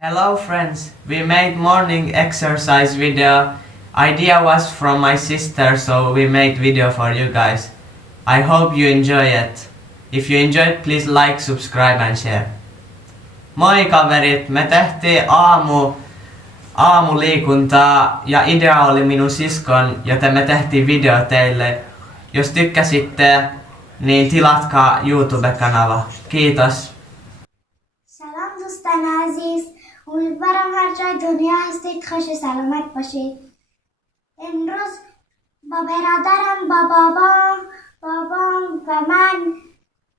Hello friends, we made morning exercise video. Idea was from my sister, so we made video for you guys. I hope you enjoy it. If you enjoyed, please like, subscribe and share. Moi kaverit, me tehtiin aamuliikuntaa ja idea oli minun siskon, joten me tehtiin video teille. Jos tykkäsitte, niin tilatkaa YouTube-kanava. Kiitos. سلام دوستان عزیز، امیدوارم هر جای دنیا هستید خوش سلامت باشید. امروز با برادرم، با بابام و من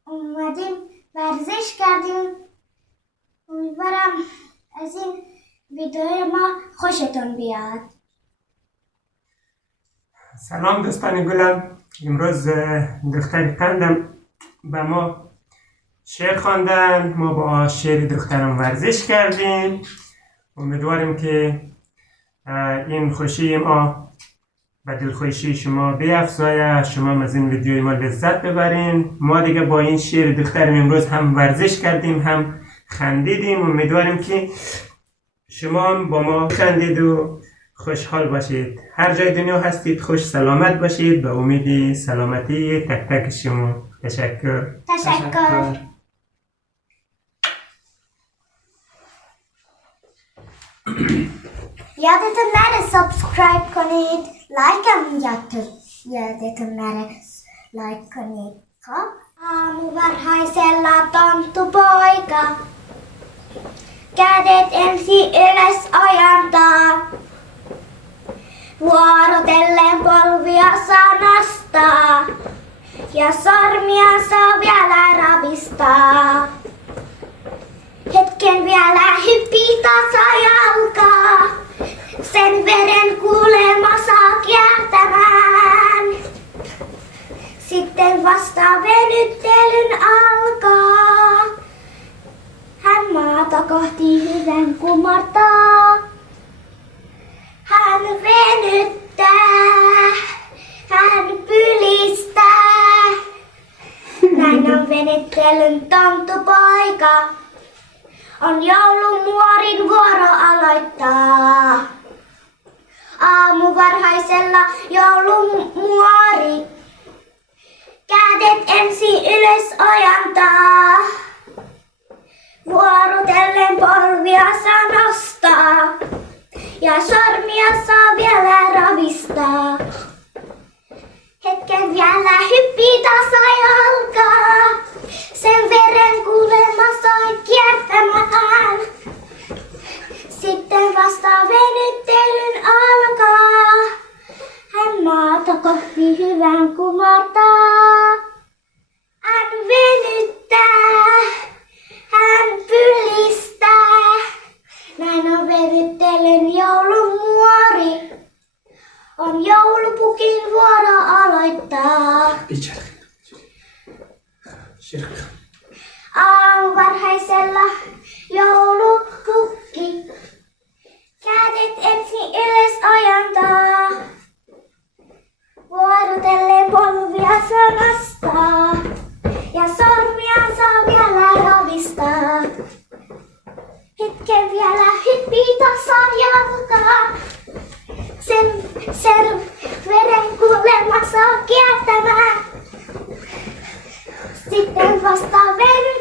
اومدیم ورزش کردیم. امیدوارم از این ویدیو ما خوشتون بیاد. سلام دوستان گلم. امروز دختر قندم به ما شعر خواندن. ما با شعر دخترم ورزش کردیم. امیدواریم که این خوشی ما و دلخوشی شما بیفزاید، شما از این ویدیوی ما لذت ببرین. ما دیگه با این شعر دخترم امروز هم ورزش کردیم هم خندیدیم. امیدواریم که شما هم با ما خندید و خوشحال باشید. هر جای دنیا هستید خوش سلامت باشید. به امید سلامتی تک تک شما. تشکر. یادتون نره سابسکرایب کنید، لایک هم یادتون نره لایک کنید. خب aamuvarhaisella tonttupoika kädet ensi ylös ojentaa, vuorotellen polvia saa nostaa ja sormia saa vielä ravistaa. Hetken vielä hyppii tasajalkaa, sen veren kuulemma saa kiertämään. Sitten vasta venyttelyn alkaa, hän maata kohti hyvän kumartaa. Hän venyttää, hän pylistää, näin on venyttelyn tonttupoika. On joulumuorin vuoro aloittaa. Aamuvarhaisella joulumuori kädet ensin ylös ojentaa. Vuorotellen polvia saa nostaa ja sormia saa vielä ravistaa. Hetken vielä hyppii tasajalkaa, sen veren kuulemma sai kiertämään. Sitten vasta venyttelyn alkaa, hän maata kohti hyvän kumartaa. Hän venyttää, hän pylistää, näin on venyttelyn joulumuori. On joulupukin vuoro aloittaa. Aamuvarhaisella joulupukki kädet ensin ylös ojentaa. Vuorotellen polvia saa nostaa ja sormia saa vielä ravistaa. Hetken vielä hyppii tasajalkaa, sen veren kuulemma saa kiertämään. Sitten vasta veny